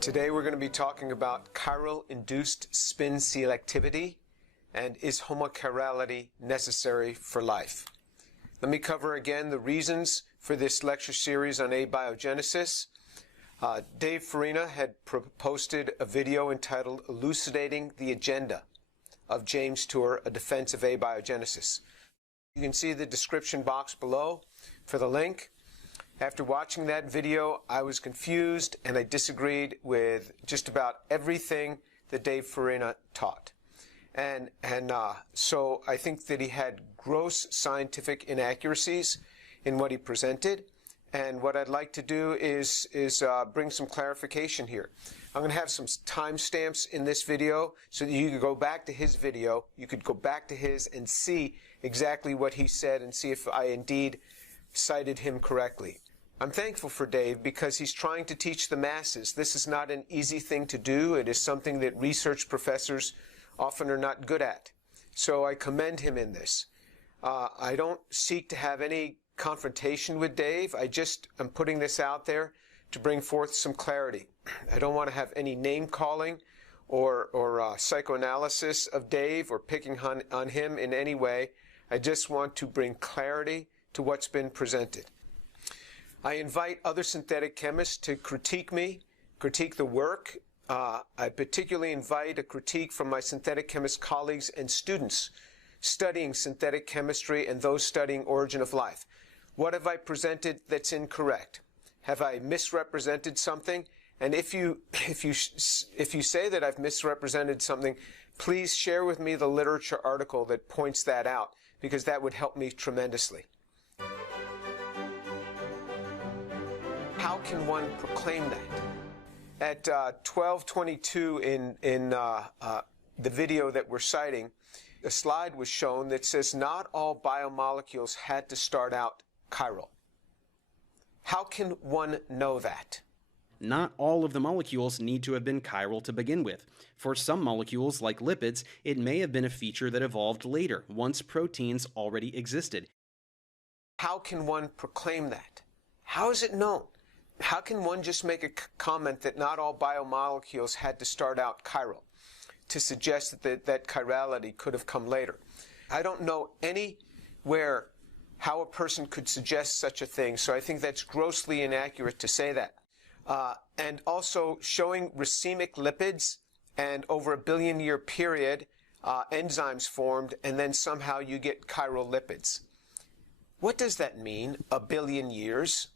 Today we're going to be talking about chiral-induced spin selectivity and is homochirality necessary for life. Let me cover again the reasons for this lecture series on abiogenesis. Dave Farina had posted a video entitled Elucidating the Agenda of James Tour, A Defense of Abiogenesis. You can see the description box below for the link. After watching that video, I was confused and I disagreed with just about everything that Dave Farina taught. So I think that he had gross scientific inaccuracies in what he presented. And what I'd like to do is bring some clarification here. I'm going to have some timestamps in this video so that you can go back to his video. You could go back to his and see exactly what he said and see if I indeed cited him correctly. I'm thankful for Dave because he's trying to teach the masses. This is not an easy thing to do. It is something that research professors often are not good at. So I commend him in this. I don't seek to have any confrontation with Dave. I just am putting this out there to bring forth some clarity. I don't want to have any name calling or psychoanalysis of Dave or picking on him in any way. I just want to bring clarity to what's been presented. I invite other synthetic chemists to critique me, critique the work. I particularly invite a critique from my synthetic chemist colleagues and students studying synthetic chemistry and those studying origin of life. What have I presented that's incorrect? Have I misrepresented something? And if you say that I've misrepresented something, please share with me the literature article that points that out, because that would help me tremendously. How can one proclaim that? At 12:22 in the video that we're citing, a slide was shown that says not all biomolecules had to start out chiral. How can one know that? Not all of the molecules need to have been chiral to begin with. For some molecules, like lipids, it may have been a feature that evolved later, once proteins already existed. How can one proclaim that? How is it known? How can one just make a comment that not all biomolecules had to start out chiral to suggest that chirality could have come later? I don't know anywhere how a person could suggest such a thing, so I think that's grossly inaccurate to say that. And also showing racemic lipids, and over a billion-year period, enzymes formed, and then somehow you get chiral lipids. What does that mean, a billion years?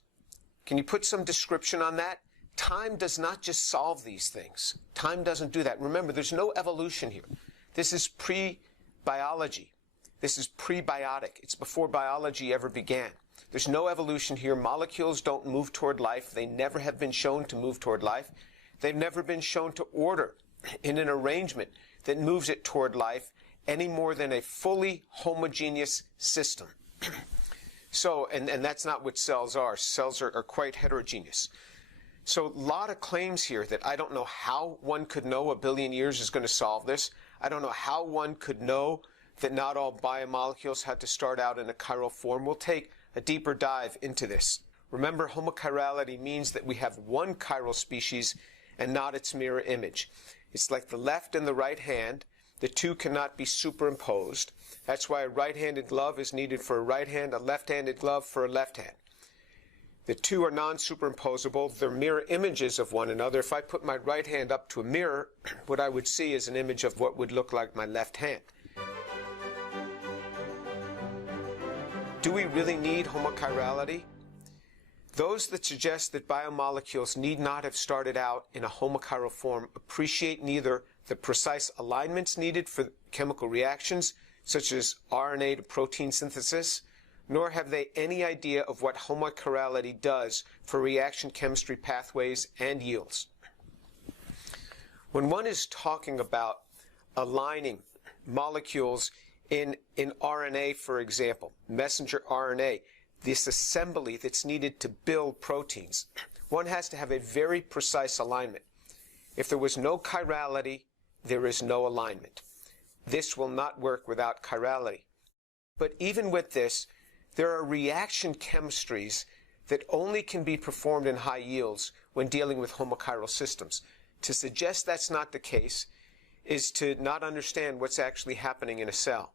Can you put some description on that? Time does not just solve these things. Time doesn't do that. Remember, there's no evolution here. This is pre-biology. This is prebiotic. It's before biology ever began. There's no evolution here. Molecules don't move toward life. They never have been shown to move toward life. They've never been shown to order in an arrangement that moves it toward life any more than a fully homogeneous system. So, and that's not what cells are. Cells are quite heterogeneous. So a lot of claims here that I don't know how one could know a billion years is going to solve this. I don't know how one could know that not all biomolecules had to start out in a chiral form. We'll take a deeper dive into this. Remember, homochirality means that we have one chiral species and not its mirror image. It's like the left and the right hand. The two cannot be superimposed. That's why a right-handed glove is needed for a right hand, a left-handed glove for a left hand. The two are non-superimposable. They're mirror images of one another. If I put my right hand up to a mirror, what I would see is an image of what would look like my left hand. Do we really need homochirality? Those that suggest that biomolecules need not have started out in a homochiral form appreciate neither the precise alignments needed for chemical reactions, such as RNA to protein synthesis, nor have they any idea of what homochirality does for reaction chemistry pathways and yields. When one is talking about aligning molecules in RNA, for example, messenger RNA, this assembly that's needed to build proteins, one has to have a very precise alignment. If there was no chirality, there is no alignment. This will not work without chirality. But even with this, there are reaction chemistries that only can be performed in high yields when dealing with homochiral systems. To suggest that's not the case is to not understand what's actually happening in a cell.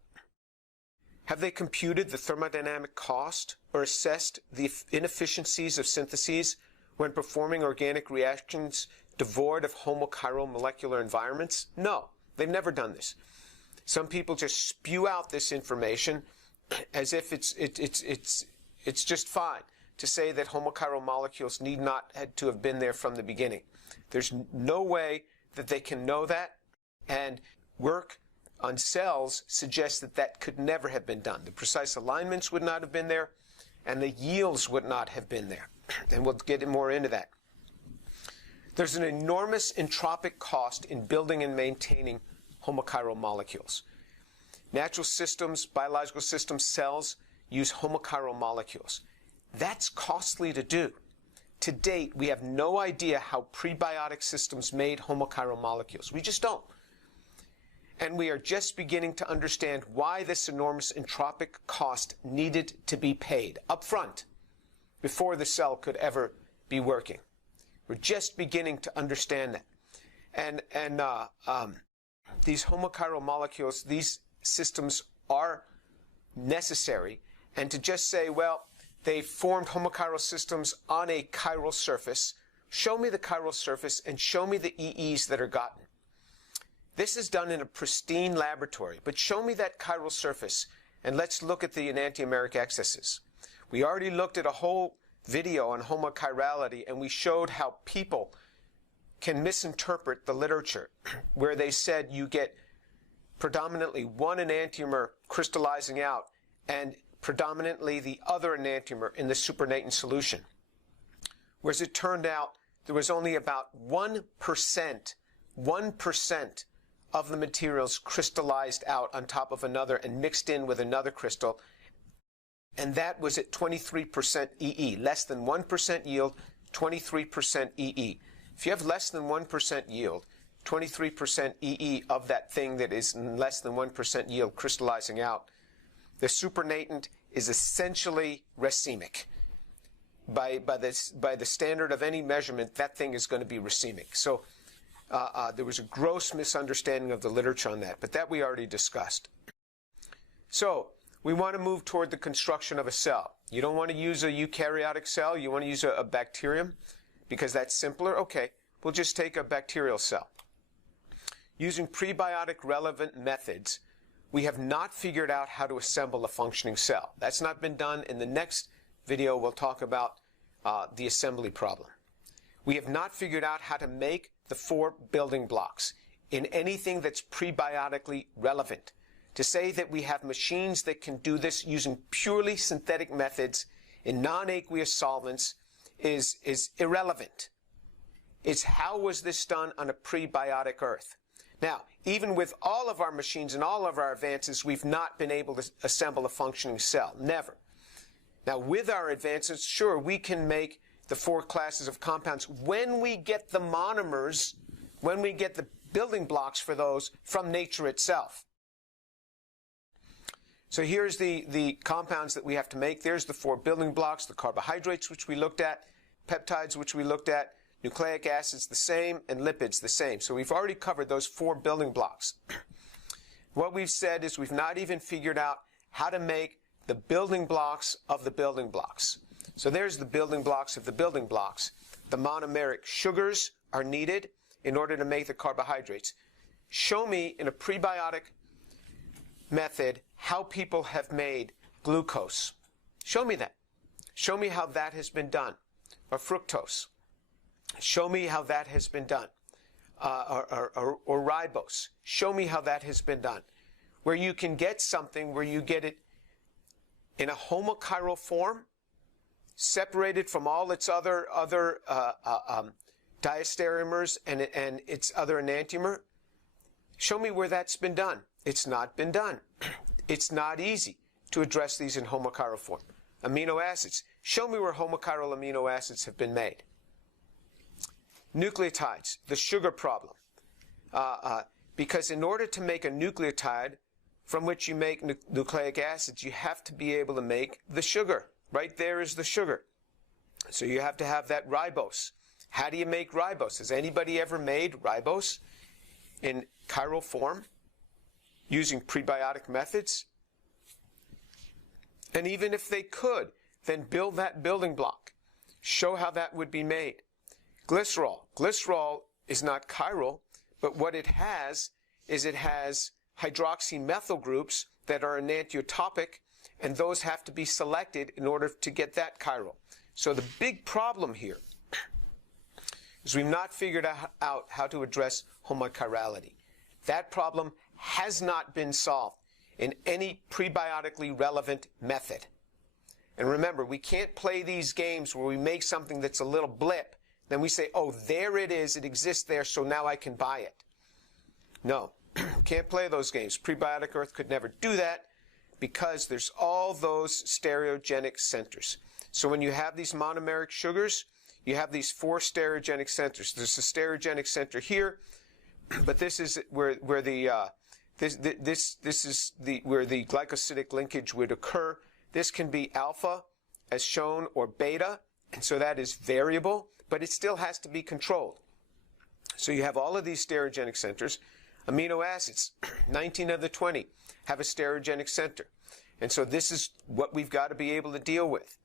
Have they computed the thermodynamic cost or assessed the inefficiencies of syntheses when performing organic reactions devoid of homochiral molecular environments? No, they've never done this. Some people just spew out this information as if it's just fine to say that homochiral molecules need not had to have been there from the beginning. There's no way that they can know that, and work on cells suggests that that could never have been done. The precise alignments would not have been there, and the yields would not have been there. And we'll get more into that. There's an enormous entropic cost in building and maintaining homochiral molecules. Natural systems, biological systems, cells use homochiral molecules. That's costly to do. To date, we have no idea how prebiotic systems made homochiral molecules. We just don't. And we are just beginning to understand why this enormous entropic cost needed to be paid up front before the cell could ever be working. We're just beginning to understand that. And these homochiral molecules, these systems are necessary. And to just say, well, they formed homochiral systems on a chiral surface, show me the chiral surface and show me the EEs that are gotten. This is done in a pristine laboratory, but show me that chiral surface and let's look at the enantiomeric excesses. We already looked at a whole video on homochirality, and we showed how people can misinterpret the literature where they said you get predominantly one enantiomer crystallizing out and predominantly the other enantiomer in the supernatant solution. Whereas it turned out there was only about 1% of the materials crystallized out on top of another and mixed in with another crystal, and that was at 23% EE. Less than 1% yield, 23% EE. If you have less than 1% yield, 23% EE of that thing that is less than 1% yield crystallizing out, the supernatant is essentially racemic. By the standard of any measurement, that thing is going to be racemic. So there was a gross misunderstanding of the literature on that, but that we already discussed. So we want to move toward the construction of a cell. You don't want to use a eukaryotic cell. You want to use a bacterium because that's simpler. Okay, we'll just take a bacterial cell. Using prebiotic relevant methods, we have not figured out how to assemble a functioning cell. That's not been done. In the next video, we'll talk about the assembly problem. We have not figured out how to make the 4 building blocks in anything that's prebiotically relevant. To say that we have machines that can do this using purely synthetic methods in non-aqueous solvents is irrelevant. It's how was this done on a prebiotic earth. Now, even with all of our machines and all of our advances, we've not been able to assemble a functioning cell. Never. Now, with our advances, sure, we can make the 4 classes of compounds when we get the monomers, when we get the building blocks for those from nature itself. So here's the compounds that we have to make. There's the 4 building blocks, the carbohydrates, which we looked at, peptides, which we looked at, nucleic acids the same, and lipids the same. So we've already covered those 4 building blocks. What we've said is we've not even figured out how to make the building blocks of the building blocks. So there's the building blocks of the building blocks. The monomeric sugars are needed in order to make the carbohydrates. Show me in a prebiotic method how people have made glucose. Show me that. Show me how that has been done. Or fructose. Show me how that has been done. Or ribose. Show me how that has been done. Where you can get something where you get it in a homochiral form, separated from all its other diastereomers and its other enantiomer. Show me where that's been done. It's not been done. It's not easy to address these in homochiral form. Amino acids. Show me where homochiral amino acids have been made. Nucleotides, the sugar problem. Because in order to make a nucleotide from which you make nucleic acids, you have to be able to make the sugar. Right there is the sugar. So you have to have that ribose. How do you make ribose? Has anybody ever made ribose in chiral form using prebiotic methods? And even if they could, then build that building block. Show how that would be made. Glycerol. Glycerol is not chiral, but what it has is it has hydroxymethyl groups that are enantiotopic, and those have to be selected in order to get that chiral. So the big problem here is we've not figured out how to address homochirality. That problem has not been solved in any prebiotically relevant method. And remember, we can't play these games where we make something that's a little blip, then we say, oh, there it is, it exists there, so now I can buy it. No, can't play those games. Prebiotic Earth could never do that because there's all those stereogenic centers. So when you have these monomeric sugars, you have these 4 stereogenic centers. There's a stereogenic center here, but this is where the glycosidic linkage would occur. This can be alpha, as shown, or beta, and so that is variable, but it still has to be controlled. So you have all of these stereogenic centers. Amino acids, 19 of the 20, have a stereogenic center. And so this is what we've got to be able to deal with.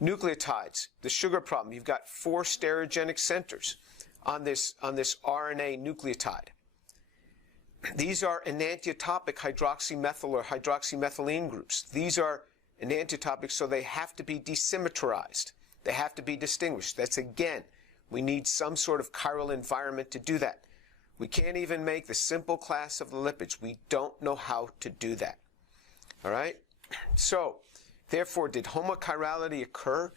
Nucleotides, the sugar problem, you've got 4 stereogenic centers on this RNA nucleotide. These are enantiotopic hydroxymethyl or hydroxymethylene groups. These are enantiotopic, so they have to be desymmetrized. They have to be distinguished. That's, again, we need some sort of chiral environment to do that. We can't even make the simple class of the lipids. We don't know how to do that. All right? So, therefore, did homochirality occur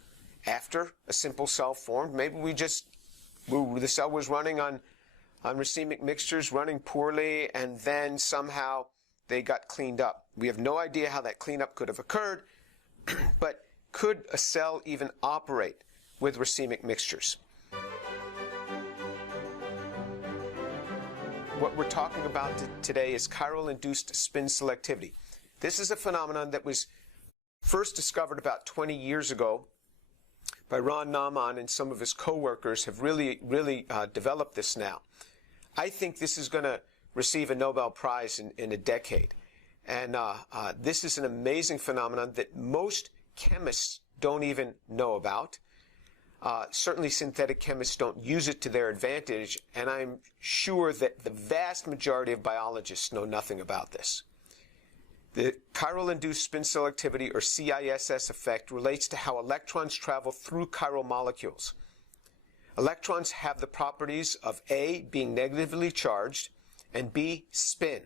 after a simple cell formed? Maybe the cell was running on racemic mixtures, running poorly, and then somehow they got cleaned up. We have no idea how that cleanup could have occurred, but could a cell even operate with racemic mixtures? What we're talking about today is chiral-induced spin selectivity. This is a phenomenon that was first discovered about 20 years ago by Ron Naumann, and some of his co-workers have really developed this now. I think this is going to receive a Nobel Prize in a decade. And this is an amazing phenomenon that most chemists don't even know about. Certainly synthetic chemists don't use it to their advantage, and I'm sure that the vast majority of biologists know nothing about this. The chiral-induced spin selectivity, or CISS effect, relates to how electrons travel through chiral molecules. Electrons have the properties of A, being negatively charged, and B, spin.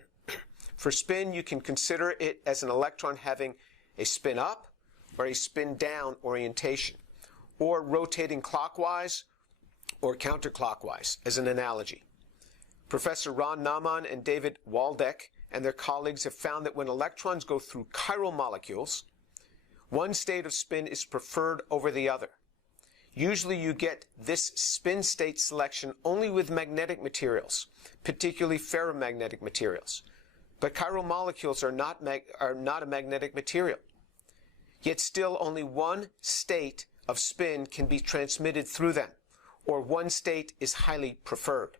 For spin, you can consider it as an electron having a spin up or a spin down orientation, or rotating clockwise or counterclockwise, as an analogy. Professor Ron Naumann and David Waldeck and their colleagues have found that when electrons go through chiral molecules, one state of spin is preferred over the other. Usually you get this spin state selection only with magnetic materials, particularly ferromagnetic materials. But chiral molecules are not a magnetic material. Yet still only one state of spin can be transmitted through them, or one state is highly preferred.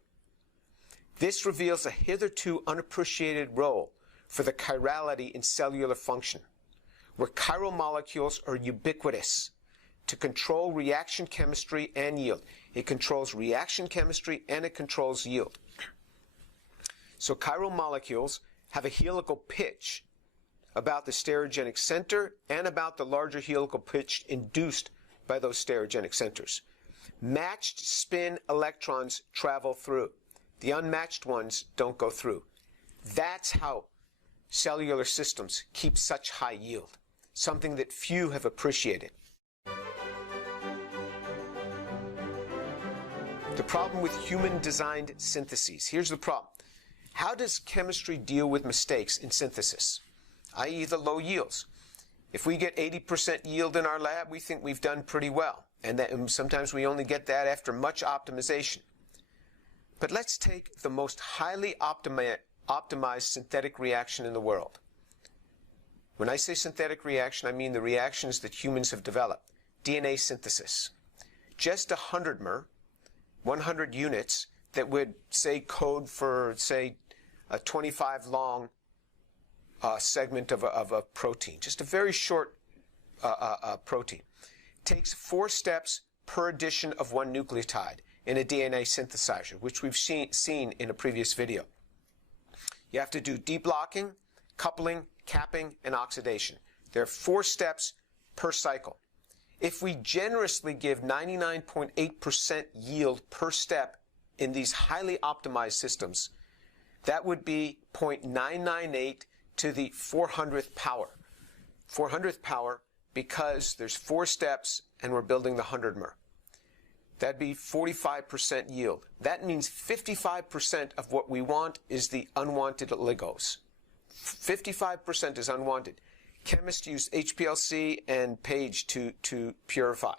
This reveals a hitherto unappreciated role for the chirality in cellular function, where chiral molecules are ubiquitous to control reaction chemistry and yield. It controls reaction chemistry and it controls yield. So chiral molecules have a helical pitch about the stereogenic center and about the larger helical pitch induced by those stereogenic centers. Matched spin electrons travel through. The unmatched ones don't go through. That's how cellular systems keep such high yield, something that few have appreciated. The problem with human-designed syntheses. Here's the problem. How does chemistry deal with mistakes in synthesis, i.e. the low yields? If we get 80% yield in our lab, we think we've done pretty well. And sometimes we only get that after much optimization. But let's take the most highly optimized synthetic reaction in the world. When I say synthetic reaction, I mean the reactions that humans have developed. DNA synthesis. Just 100 mer, 100 units that would, say, code for, say, a 25 long segment of a protein. Just a very short protein. Takes 4 steps per addition of one nucleotide in a DNA synthesizer, which we've seen in a previous video. You have to do deblocking, coupling, capping, and oxidation. There are 4 steps per cycle. If we generously give 99.8% yield per step in these highly optimized systems, that would be 0.998 to the 400th power. 400th power because there's 4 steps and we're building the 100 mer. That'd be 45% yield. That means 55% of what we want is the unwanted oligos. 55% is unwanted. Chemists use HPLC and PAGE to purify.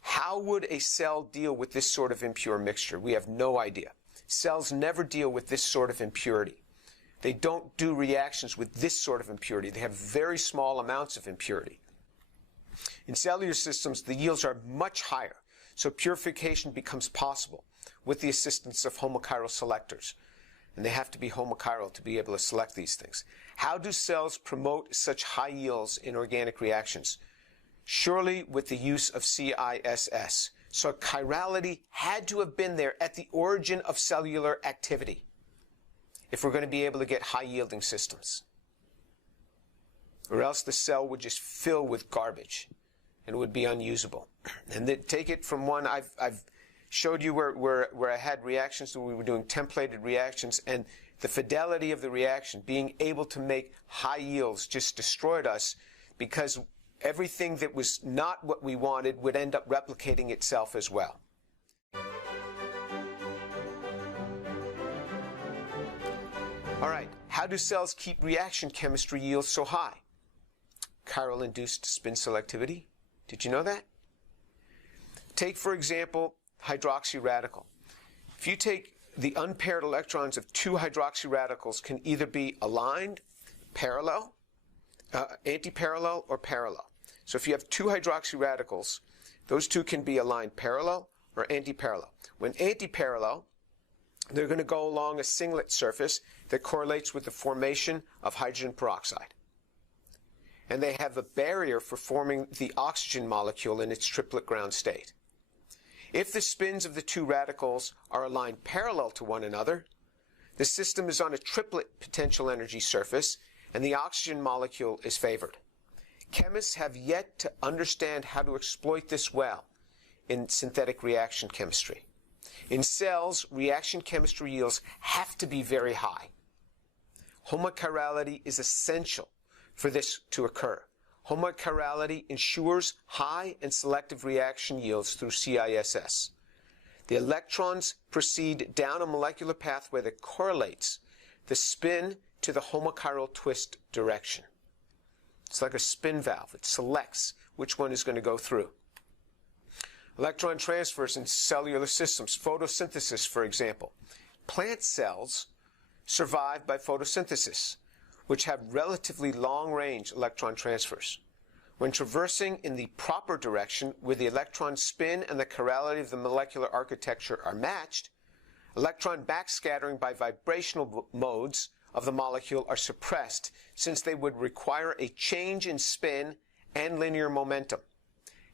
How would a cell deal with this sort of impure mixture? We have no idea. Cells never deal with this sort of impurity. They don't do reactions with this sort of impurity. They have very small amounts of impurity. In cellular systems, the yields are much higher, so purification becomes possible with the assistance of homochiral selectors. And they have to be homochiral to be able to select these things. How do cells promote such high yields in organic reactions? Surely with the use of CISS. So chirality had to have been there at the origin of cellular activity if we're going to be able to get high-yielding systems. Or else the cell would just fill with garbage and it would be unusable. And then take it from one, I've showed you where I had reactions where we were doing templated reactions, and the fidelity of the reaction, being able to make high yields, just destroyed us because everything that was not what we wanted would end up replicating itself as well. All right, how do cells keep reaction chemistry yields so high? Chiral-induced spin selectivity. Did you know that? Take, for example, hydroxy radical. If you take the unpaired electrons of 2 hydroxy radicals, can either be aligned, parallel, anti-parallel, or parallel. So if you have 2 hydroxy radicals, those 2 can be aligned parallel or anti-parallel. When anti-parallel, they're going to go along a singlet surface that correlates with the formation of hydrogen peroxide. And they have a barrier for forming the oxygen molecule in its triplet ground state. If the spins of the 2 radicals are aligned parallel to one another, the system is on a triplet potential energy surface, and the oxygen molecule is favored. Chemists have yet to understand how to exploit this well in synthetic reaction chemistry. In cells, reaction chemistry yields have to be very high. Homochirality is essential for this to occur. Homochirality ensures high and selective reaction yields through CISS. The electrons proceed down a molecular pathway that correlates the spin to the homochiral twist direction. It's like a spin valve. It selects which one is going to go through. Electron transfers in cellular systems, photosynthesis, for example. Plant cells survive by photosynthesis, which have relatively long-range electron transfers. When traversing in the proper direction, where the electron spin and the chirality of the molecular architecture are matched, electron backscattering by vibrational modes of the molecule are suppressed, since they would require a change in spin and linear momentum.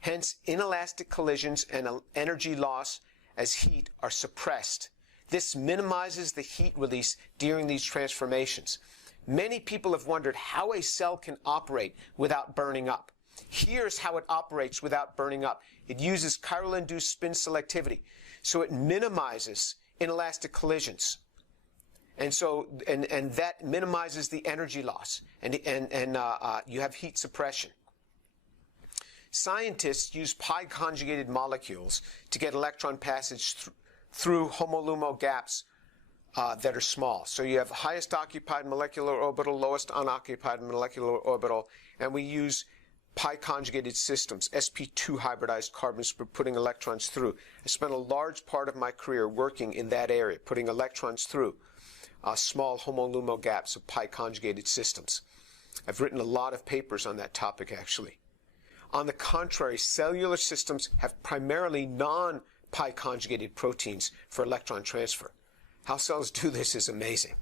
Hence, inelastic collisions and energy loss as heat are suppressed. This minimizes the heat release during these transformations. Many people have wondered how a cell can operate without burning up. Here's how it operates without burning up. It uses chiral-induced spin selectivity, so it minimizes inelastic collisions. And that minimizes the energy loss, and you have heat suppression. Scientists use pi-conjugated molecules to get electron passage through homolumo gaps that are small. So you have highest occupied molecular orbital, lowest unoccupied molecular orbital, and we use pi conjugated systems, sp2 hybridized carbons, for putting electrons through. I spent a large part of my career working in that area, putting electrons through small homolumo gaps of pi conjugated systems. I've written a lot of papers on that topic, actually. On the contrary, cellular systems have primarily non-pi conjugated proteins for electron transfer. How cells do this is amazing.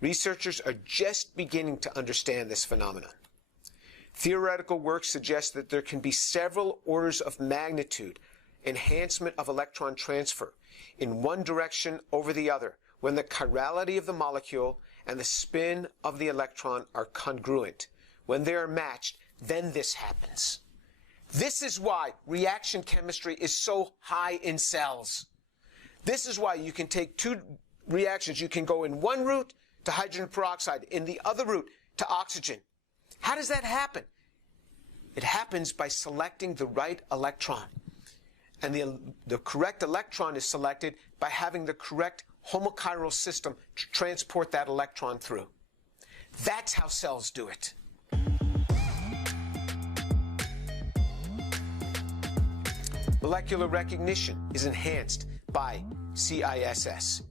Researchers are just beginning to understand this phenomenon. Theoretical work suggests that there can be several orders of magnitude enhancement of electron transfer in one direction over the other when the chirality of the molecule and the spin of the electron are congruent. When they are matched, then this happens. This is why reaction chemistry is so high in cells. This is why you can take two reactions. You can go in one route to hydrogen peroxide, in the other route to oxygen. How does that happen? It happens by selecting the right electron. And the correct electron is selected by having the correct homochiral system to transport that electron through. That's how cells do it. Molecular recognition is enhanced by CISS.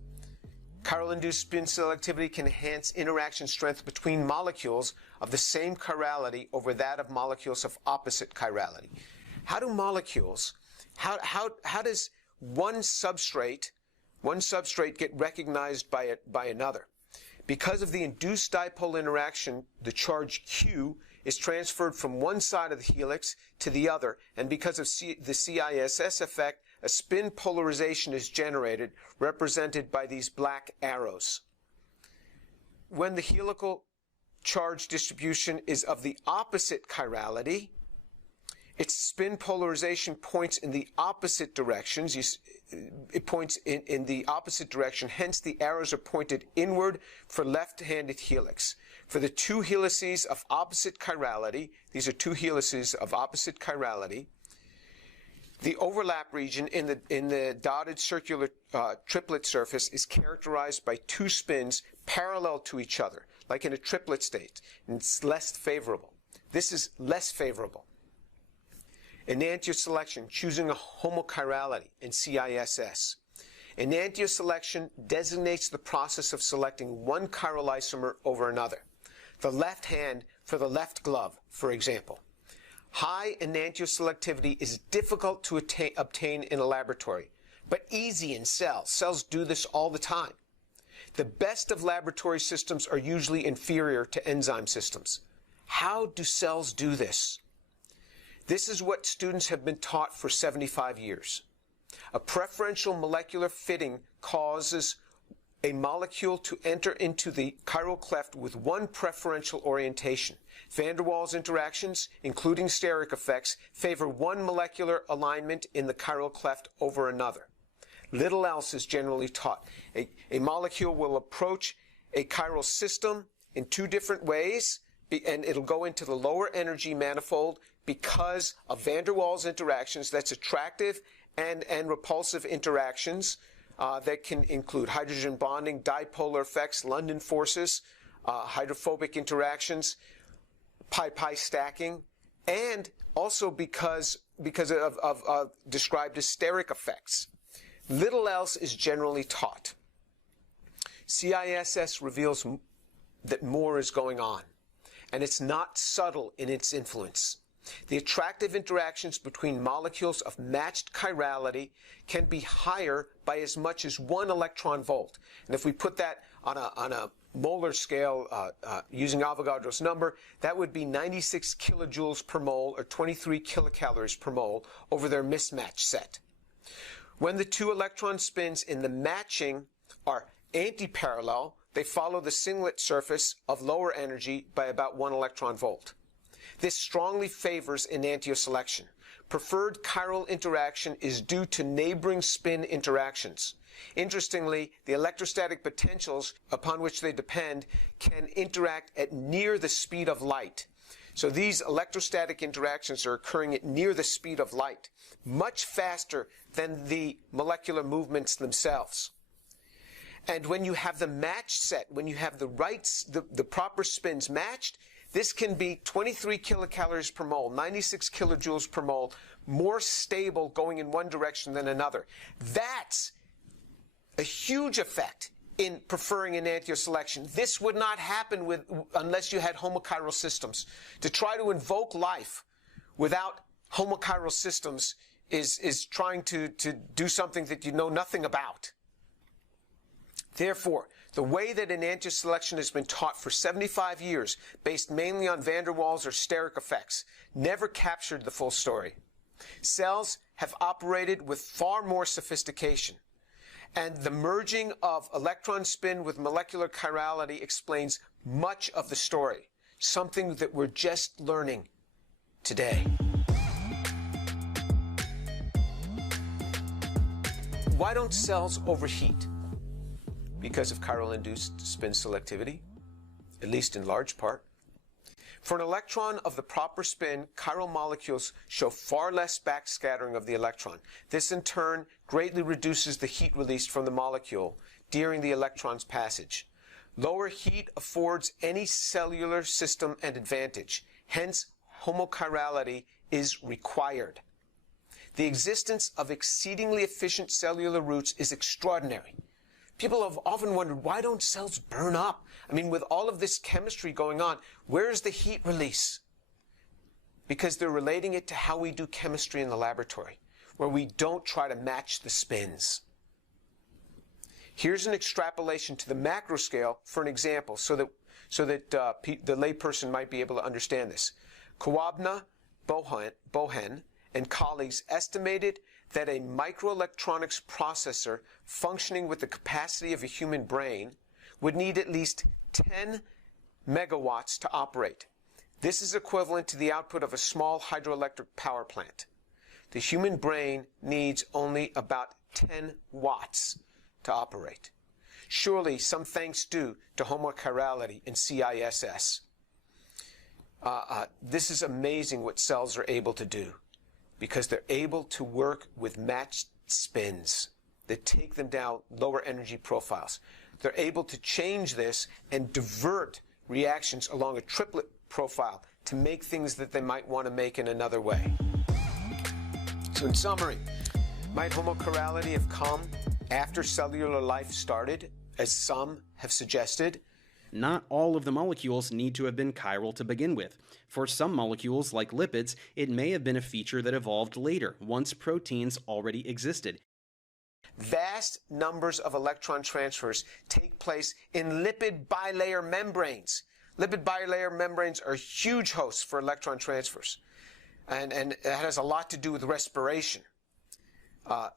Chiral-induced spin selectivity can enhance interaction strength between molecules of the same chirality over that of molecules of opposite chirality. How do molecules, how does one substrate get recognized by another? Because of the induced dipole interaction, the charge Q is transferred from one side of the helix to the other, and because of the CISS effect, a spin polarization is generated, represented by these black arrows. When the helical charge distribution is of the opposite chirality, its spin polarization points in the opposite directions. It points in the opposite direction, hence the arrows are pointed inward for left-handed helix. For the two helices of opposite chirality, these are two helices of opposite chirality, the overlap region in the dotted circular triplet surface is characterized by two spins parallel to each other, like in a triplet state, and it's less favorable. This is less favorable. Enantioselection, choosing a homochirality in CISS. Enantioselection designates the process of selecting one chiral isomer over another. The left hand for the left glove, for example. High enantioselectivity is difficult to obtain in a laboratory, but easy in cells. Cells do this all the time. The best of laboratory systems are usually inferior to enzyme systems. How do cells do this? This is what students have been taught for 75 years. A preferential molecular fitting causes a molecule to enter into the chiral cleft with one preferential orientation. Van der Waals interactions, including steric effects, favor one molecular alignment in the chiral cleft over another. Little else is generally taught. A molecule will approach a chiral system in two different ways, and it'll go into the lower energy manifold because of van der Waals interactions. That's attractive and repulsive interactions that can include hydrogen bonding, dipolar effects, London forces, hydrophobic interactions, pi-pi stacking, and also because of described as steric effects. Little else is generally taught. CISS reveals that more is going on, and it's not subtle in its influence. The attractive interactions between molecules of matched chirality can be higher by as much as 1 electron volt. And if we put that on a molar scale using Avogadro's number, that would be 96 kilojoules per mole or 23 kilocalories per mole over their mismatch set. When the two electron spins in the matching are antiparallel, they follow the singlet surface of lower energy by about 1 electron volt. This strongly favors enantioselection. Preferred chiral interaction is due to neighboring spin interactions. Interestingly, the electrostatic potentials upon which they depend can interact at near the speed of light. So these electrostatic interactions are occurring at near the speed of light, much faster than the molecular movements themselves. And when you have the matched set, when you have the proper spins matched, this can be 23 kilocalories per mole, 96 kilojoules per mole, more stable going in one direction than another. That's a huge effect in preferring enantiomer selection. This would not happen unless you had homochiral systems. To try to invoke life without homochiral systems is trying to do something that you know nothing about. Therefore, the way that enantiomer selection has been taught for 75 years, based mainly on van der Waals or steric effects, never captured the full story. Cells have operated with far more sophistication, and the merging of electron spin with molecular chirality explains much of the story, something that we're just learning today. Why don't cells overheat? Because of chiral-induced spin selectivity, at least in large part. For an electron of the proper spin, chiral molecules show far less backscattering of the electron. This in turn greatly reduces the heat released from the molecule during the electron's passage. Lower heat affords any cellular system an advantage. Hence, homochirality is required. The existence of exceedingly efficient cellular routes is extraordinary. People have often wondered, why don't cells burn up? I mean, with all of this chemistry going on, where's the heat release? Because they're relating it to how we do chemistry in the laboratory, where we don't try to match the spins. Here's an extrapolation to the macro scale for an example, so that the layperson might be able to understand this. Kawabna, Bohen, and colleagues estimated that a microelectronics processor functioning with the capacity of a human brain would need at least 10 megawatts to operate. This is equivalent to the output of a small hydroelectric power plant. The human brain needs only about 10 watts to operate. Surely some thanks due to homochirality and CISS. This is amazing what cells are able to do, because they're able to work with matched spins that take them down lower energy profiles. They're able to change this and divert reactions along a triplet profile to make things that they might want to make in another way. So in summary, might homochirality have come after cellular life started, as some have suggested? Not all of the molecules need to have been chiral to begin with. For some molecules, like lipids, it may have been a feature that evolved later, once proteins already existed. Vast numbers of electron transfers take place in lipid bilayer membranes. Lipid bilayer membranes are huge hosts for electron transfers, and that has a lot to do with respiration.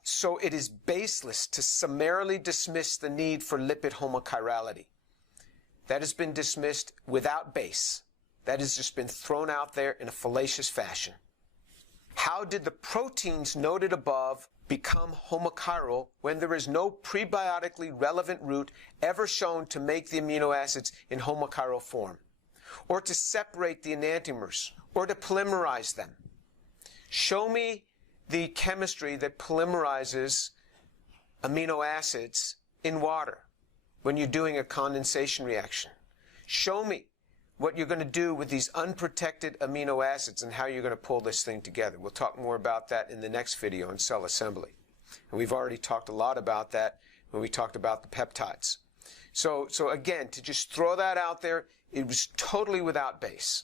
So it is baseless to summarily dismiss the need for lipid homochirality. That has been dismissed without base. That has just been thrown out there in a fallacious fashion. How did the proteins noted above become homochiral when there is no prebiotically relevant route ever shown to make the amino acids in homochiral form, or to separate the enantiomers, or to polymerize them? Show me the chemistry that polymerizes amino acids in water when you're doing a condensation reaction. Show me what you're going to do with these unprotected amino acids and how you're going to pull this thing together. We'll talk more about that in the next video on cell assembly. And we've already talked a lot about that when we talked about the peptides. So again, to just throw that out there, it was totally without base.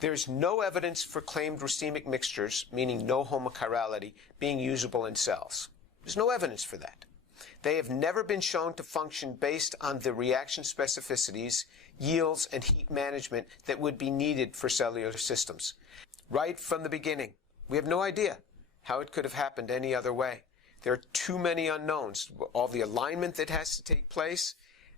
There's no evidence for claimed racemic mixtures, meaning no homochirality, being usable in cells. There's no evidence for that. They have never been shown to function based on the reaction specificities, yields, and heat management that would be needed for cellular systems. Right from the beginning, we have no idea how it could have happened any other way. There are too many unknowns. All the alignment that has to take place,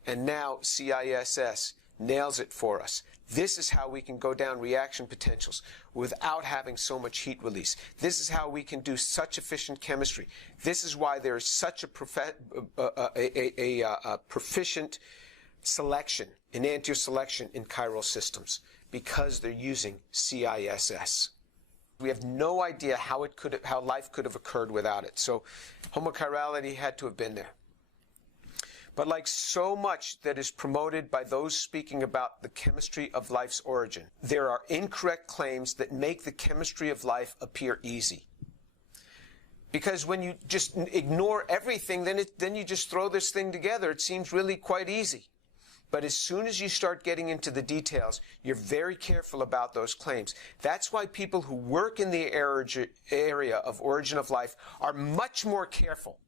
and now CISS nails it for us. This is how we can go down reaction potentials without having so much heat release. This is how we can do such efficient chemistry. This is why there is such a proficient selection, enantiomer selection in chiral systems, because they're using CISS. We have no idea how life could have occurred without it. So homochirality had to have been there. But like so much that is promoted by those speaking about the chemistry of life's origin, there are incorrect claims that make the chemistry of life appear easy. Because when you just ignore everything, then you just throw this thing together. It seems really quite easy. But as soon as you start getting into the details, you're very careful about those claims. That's why people who work in the area of origin of life are much more careful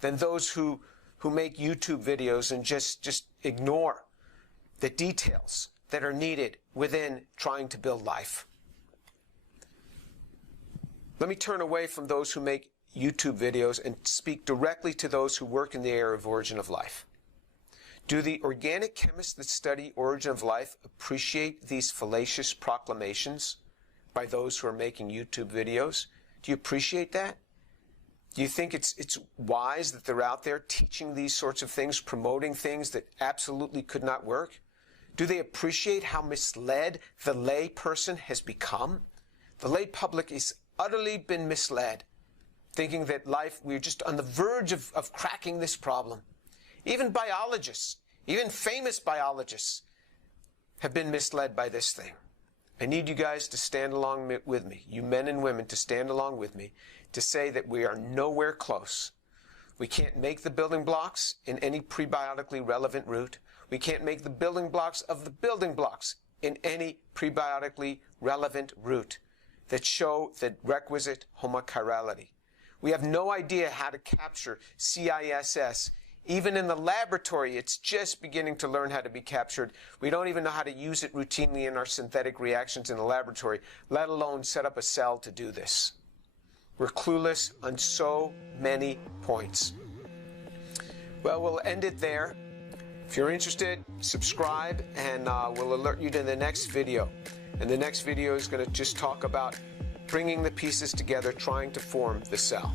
than those who make YouTube videos and just ignore the details that are needed within trying to build life. Let me turn away from those who make YouTube videos and speak directly to those who work in the area of origin of life. Do the organic chemists that study origin of life appreciate these fallacious proclamations by those who are making YouTube videos? Do you appreciate that? Do you think it's wise that they're out there teaching these sorts of things, promoting things that absolutely could not work? Do they appreciate how misled the lay person has become? The lay public has utterly been misled, thinking that we're just on the verge of cracking this problem. Even biologists, even famous biologists, have been misled by this thing. I need you guys to stand along with me, you men and women to stand along with me, to say that we are nowhere close. We can't make the building blocks in any prebiotically relevant route. We can't make the building blocks of the building blocks in any prebiotically relevant route that show the requisite homochirality. We have no idea how to capture CISS. Even in the laboratory, it's just beginning to learn how to be captured. We don't even know how to use it routinely in our synthetic reactions in the laboratory, let alone set up a cell to do this. We're clueless on so many points. Well, we'll end it there. If you're interested, subscribe, and we'll alert you to the next video. And the next video is going to just talk about bringing the pieces together, trying to form the cell.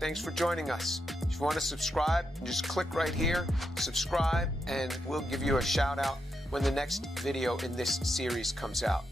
Thanks for joining us. If you want to subscribe, just click right here, subscribe, and we'll give you a shout out when the next video in this series comes out.